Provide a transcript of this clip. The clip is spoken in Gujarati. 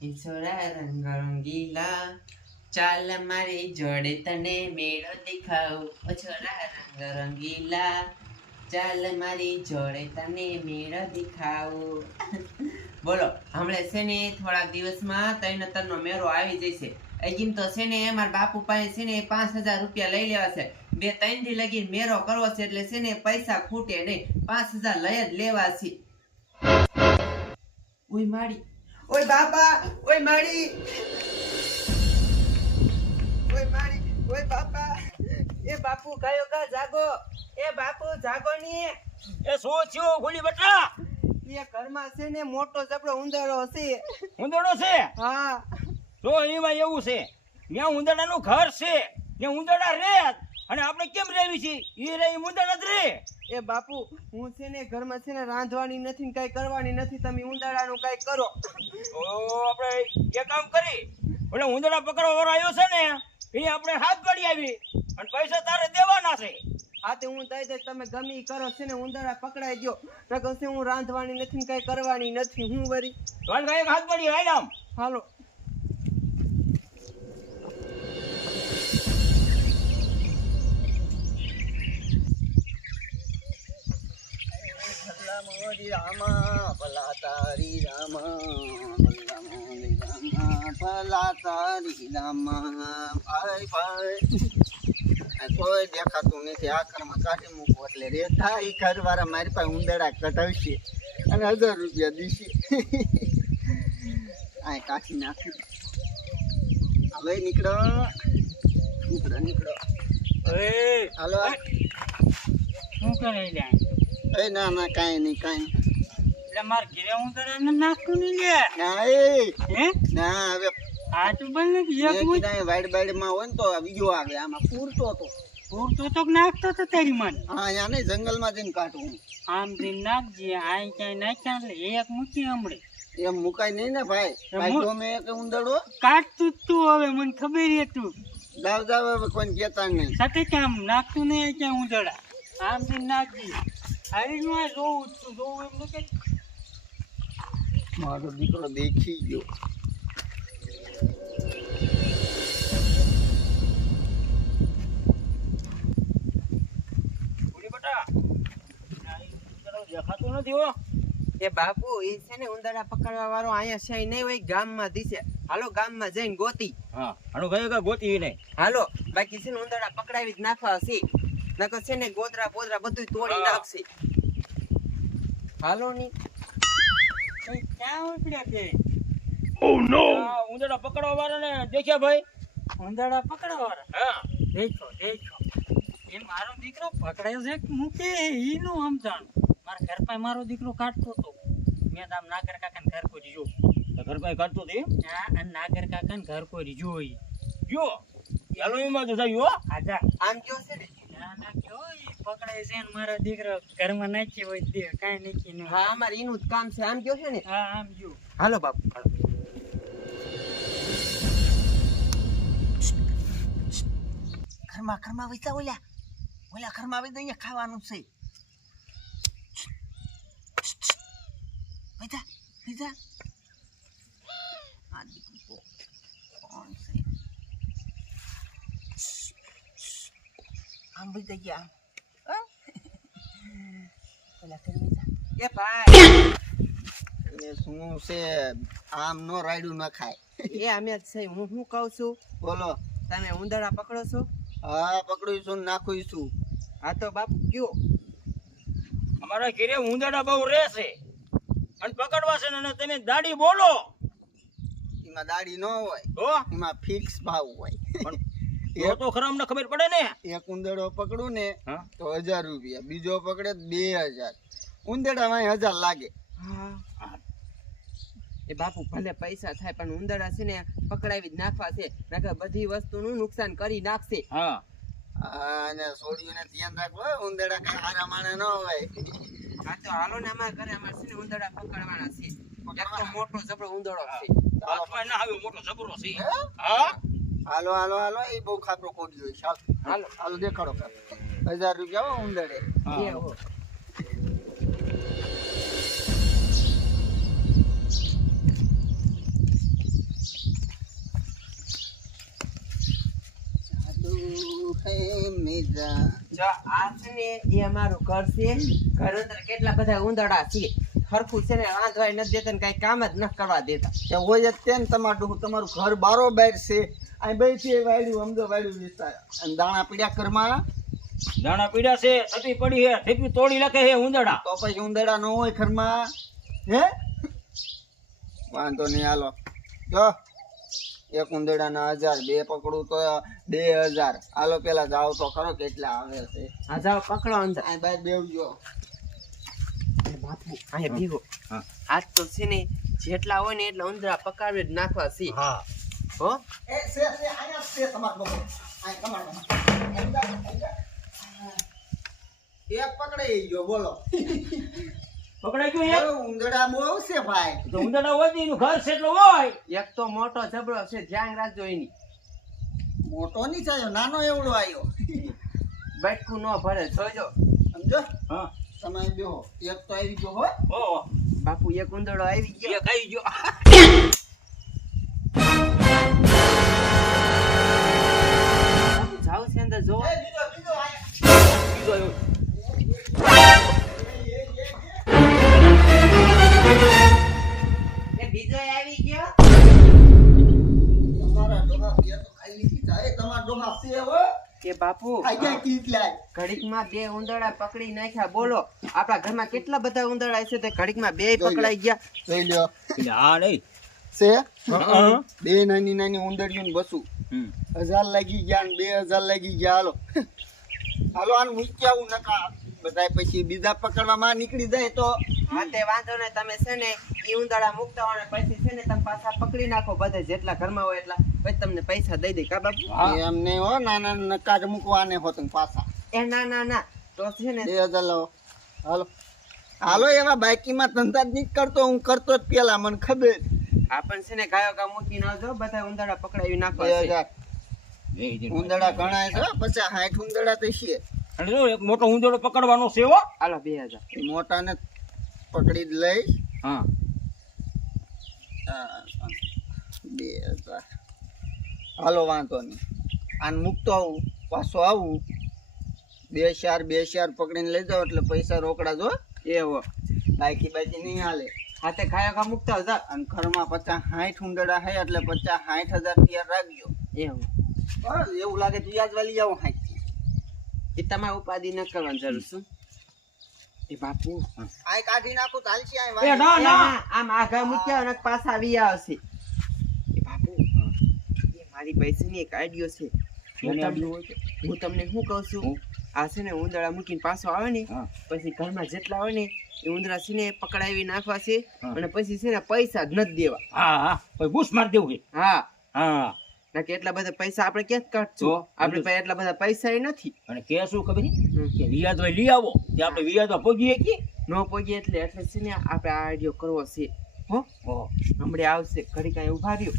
ઈશ્વરા રંગ રંગીલા ચાલ મારી જોડે તને મેળો દેખાવ ઓ છોરા રંગ રંગીલા ચાલ મારી જોડે તને મેળો દેખાવ બોલો હમણે છે ને થોડાક દિવસમાં તૈનતરનો મેળો આવી જશે એમ તો છે ને મારા બાપુ પાસે છે ને 5,000 રૂપિયા લઈ લેવા છે 2-3 દી લગી મેળો કરવો છે એટલે છે ને પૈસા ખૂટે નહીં 5,000 લઈ જ લેવા છે ઓય માડી ઓય બાપા ઓય માડી ઓય માડી ઓય બાપા એ બાપુ કયો કા જાગો એ બાપુ જાગો ની એ શું થયું ગોલી બટા એ ઘરમાં છે ને મોટો જબડો ઉંદરડો છે ઉંદરડો છે હા તો એમાં એવું છે ત્યાં ઉંદરડાનું ઘર છે ને ઉંદરડા રે અને આપણે કેમ રહેવી છે એ રે ઉંદરડા જ રે એ બાપુ હું છે ને ઘરમાં છે ને રાંધવાની નથી ને કઈ કરવાની નથી તમે ઉંદરડાનું કઈ કરો તો આપણે એ કામ કરી એટલે ઉંદરડા પકડવા વાળો આવ્યો છે ને એ આપણે હાથ પાડી આવી અને પૈસા તારે દેવાના છે આ તે હું દઈ દે તમે ગમે ઈ કરો છે ને ઉંદરડા પકડાઈ ગયો નકર છે હું રાંધવાની નથી ને કઈ કરવાની નથી હું વરી તો એક હાથ પાડી હાલ આમ હાલો મોરી રામા ભલા તારી રામા ભલા તારી રામા ભાઈ ભાઈ કોઈ દેખાતું નથી આ ઘરમાં કાઢી મૂકવું એટલે રેતા એ ઘરવાળા મારી પાસે ઉંદરડા કઢાવશે અને 1,000 રૂપિયા દીશે આ કાઢી નાખ્યું હવે નીકળો નીકળો નીકળો હાલો શું કરે લે એ ના ના કાંઈ નહીં કાંઈ એટલે માર ઘરે ઉંદરડા ને નાખતું નહીં લે ના હે ના હવે આ તો બને એક વાઈડ બાઈડમાં હોય ને તો બીજો આવે આમાં પૂરતો હતો પૂરતો તો નાખતો તો તારી મન હા અહીંયા નહીં જંગલમાં જઈને કાઢું આમ થી નાખજે આ ક્યાંય નાખ્યા એટલે એક મૂકી હમણે એમ મુકાય નહીં ને ભાઈ કાઢ્યો મેં એક ઉંદરડો કાઢતું જ તું હવે મને ખબર હતું દાવ દાવ હવે કોઈને કહેતા નહીં સાથે કામ નાખતું નહીં ક્યાં ઉંદરડા આમ થી નાખજી હારી નું આ જોવું એમ કે મારો દીકરો દેખી ગયો દેખાતું નથી હો એ બાપુ એ છે ને ઉંદરડા પકડવા વાળો અહીંયા છે નહીં હોય ગામમાં દીશે હાલો ગામમાં જઈને ગોતી હા આનું કયું કે ગોતી નહીં હાલો બાકી છે ને ઉંદરડા પકડાવી જ નાખવા છે નકર છે ને ગોદરા બોદરા બધું તોડી નાખશે હાલો ની ક્યાં ઉપડ્યા છે ઓ નો ઉંદરડા પકડવા વાળા ને દેખ્યા ભાઈ ઉંદરડા પકડવા વાળા હા દેખો એ મારો દીકરો પકડાયો છે મૂકે ઈનું સમજાણ મારા ઘર પાસે મારો દીકરો કાઢતો હતો મેં આમ નાગર કાકા ને ઘર કોઈ જો ઘર પાસે કાઢતો હતો હા અને નાગર કાકા ને ઘર કોઈ જોઈ જો ચાલો એમાં તો જાય હો આજા આમ કયો છે ને ના કયો ઈ પકડાય છે ને મારો દીકરો ઘરમાં નાખી હોય દે કાઈ નાખી ન હા અમાર એનું જ કામ છે આમ કયો છે ને હા આમ જો હાલો બાપુ હાલો ઘરમાં વૈસા ઓલા ઘરમાં આવી અહીંયા ખાવાનું છે વૈસા આ દીકરો કોણ છે આમ બી ગયા ઓલા કરી એ ભાઈ એ શું છે આમ નો રાયડું ન ખાય એ અમે જ છે હું શું કહું છું બોલો તમે ઉંદરડા પકડો છો હા પકડું છું નાખું છું હા તો બાપુ કયો અમારા ઘરે ઉંદરડા બહુ રહેશે અને પકડવા છે ને તમે દાડી બોલો એમાં દાડી ન હોય તો એમાં ફિક્સ ભાવ હોય એ તો ખરા અમને ખબર પડે ને એક ઉંદરડો પકડું ને હા તો 1,000 રૂપિયા બીજો પકડે 2,000 ઉંદરડામાં 1,000 લાગે એ બાપુ ભલે પૈસા થાય પણ ઉંદરડા છે ને પકડાવી જ નાખવા છે નકર બધી વસ્તુનું નુકસાન કરી નાખશે હા અને છોડીઓને ધ્યાન રાખવો ઉંદરડા કઈ હારા માણે ન હોય હા તો હાલો ને અમારા ઘરે અમારે છે ને ઉંદરડા પકડવાના છે એક તો મોટો જબરો ઉંદરડો છે હાથમાં ના આવ્યો મોટો જબરો છે હા હાલો એ બહુ ખાતરો કોડી હોય હાલો દેખાડો 1,000 રૂપિયા હો ઉંદરડે એ મીરા જો આ છે ને એ અમારું ઘર છે. ઘર અંદર કેટલા બધા ઉંદરડા છે. હરખું છે ને રાંધવાય નથી દેતા ને કઈ કામ જ ન કરવા દેતા. કે હોય જ તેમ તમારું ઘર બારોબાર છે. આ બે છે વાડ્યું સમજો વાડ્યું વિસ્તાર અને દાણા પીડ્યા ઘરમાં દાણા પીડા છે, થતી પડી છે, ઠેકવી તોડી લખે છે ઉંદરડા. તો પછી ઉંદરડા ન હોય ઘરમાં હે વાંધો નહીં હાલો જો એક ઉંદરડાના 1000 બે પકડું તો 2000 હાલો પેલા જાવ તો ખરો કેટલા આવે છે આ જાઓ પકડો અંદર. આ બાર બેવજો બાપુ અહીંયા ભીગો. હા. આજ તો છે ને જેટલા હોય ને એટલા ઉંદરા પકાવી જ નાખવા છે. હા. હો એ સે આયા છે તમાર બબો આ કમાડ એક પકડાઈ ગયો બોલો પકડાઈ ગયું એક? ઉંદરડા બહુ છે ભાઈ તો ઉંદરડા હોય ને એનું ઘર છે એટલો હોય. એક તો મોટો જબડો છે, ધ્યાન રાખજો એની. મોટો નહીં થયો નાનો એવડો આવ્યો બટકું ન ભરે જોજો. સમજો હા. તમે બેહો એક તો આવી ગયો હોય ઓહો. બાપુ એક ઉંદરડો આવી ગયો. એક આવી ગયો. જાવ છે અંદર જો. બીજો આયા બીજો આવ્યો. એ બીજો આવી ગયો. તમારા ડોહા કે તો ખાઈ લીધા એ તમારા ડોહા છે હો કે બાપુ ખાઈ ગયા કેટલાય ઘડીકમાં 2 ઉંદરડા પકડી નાખ્યા. બોલો આપણા ઘરમાં કેટલા બધા ઉંદરડા છે તે ઘડીકમાં 2 પકડાઈ ગયા. જોઈ લ્યો એટલે આ નહીં. છે હા. બે નાની નાની ઉંદરડીયું બસું હમ. 1000 લાગી ગયા ને 2000 લાગી ગયા હાલો હાલો આને મૂકી આવું નકા બધાય પછી બીજા પકડવામાં નીકળી જાય તો હા તે વાંધો નહીં. તમે છે ને ઈ ઉંદરડા મૂકતા હોય ને પછી છે ને તમે પાછા પકડી નાખો બધા જેટલા ઘરમાં હોય એટલા, પછી તમને પૈસા દઈ દે. કા બાપુ? હા. એમને હો નાના નકા જ મૂકવાને હોત ને પાછા એ ના ના ના તો છે ને 2000 લાવો હાલો હાલો એવા બાકીમાં ધંધા જ નહીં કરતો હું કરતો જ પેલા મને ખબર આપણ છે ને ગાયો ગા મૂકી નાખજો, બધા ઉંદરડા પકડાવી નાખવા છે. 2000 ઉંદરડા ઘણા છે હો, પછી 60 ઉંદરડા તો છે અને જો એક મોટો ઉંદરડો પકડવાનો છે હો. હાલો 2000. એ મોટાને પકડી જ લઈશ હા. 2000 હાલો વાંધો નહીં આને મૂકતો આવું પાછો આવું 2 4 પકડીને લઈ જાવ એટલે પૈસા રોકડા જો એવો બાકી નહીં હાલે હા તે ગાયો ગા મૂકતા હતા. અને ઘરમાં 50 60 ઉંદરડા હે એટલે 50 60 હજાર રૂપિયા રાખજો એવું બસ એવું લાગે તો યાદ વાલી આવો 60 એ તમારે ઉપાધિ ન કરવાની જરૂર શું. એ બાપુ આ કાઢી નાખું તો હાલશે આ એ વાલી. ના એ ના. ના, આમ આગા મૂક્યા અને પાછા આવી આવશે. એ બાપુ એ મારી પૈસાની એક આઈડિયો છે. એની idea હોય હું તમને શું કહું છું, આ છે ને ઉંદરડા મૂકીને પાછો આવે ને હા. પછી ઘરમાં જેટલા હોય ને એ ઉંદરા છે ને પકડાવી નાખવા છે હા. અને પછી છે ને પૈસા જ નથી દેવા. હા હા પછી બૂસ મારી દેવું છે. હા હા. કે એટલા બધા પૈસા આપણે ક્યાં કાઢશું? તો? આપણી પાસે એટલા બધા પૈસા ય નથી. અને કે શું ખબર છે કે વિયાદમાં લઈ આવો તે આપણે વિયાદમાં પહોંચીએ કે ન પહોંચીએ એટલે છે ને આપણે આ આઈડિયો કરવો છે. હો ઓહો. હમણાં આવશે ઘડી કાંઈ ઉભા રહ્યો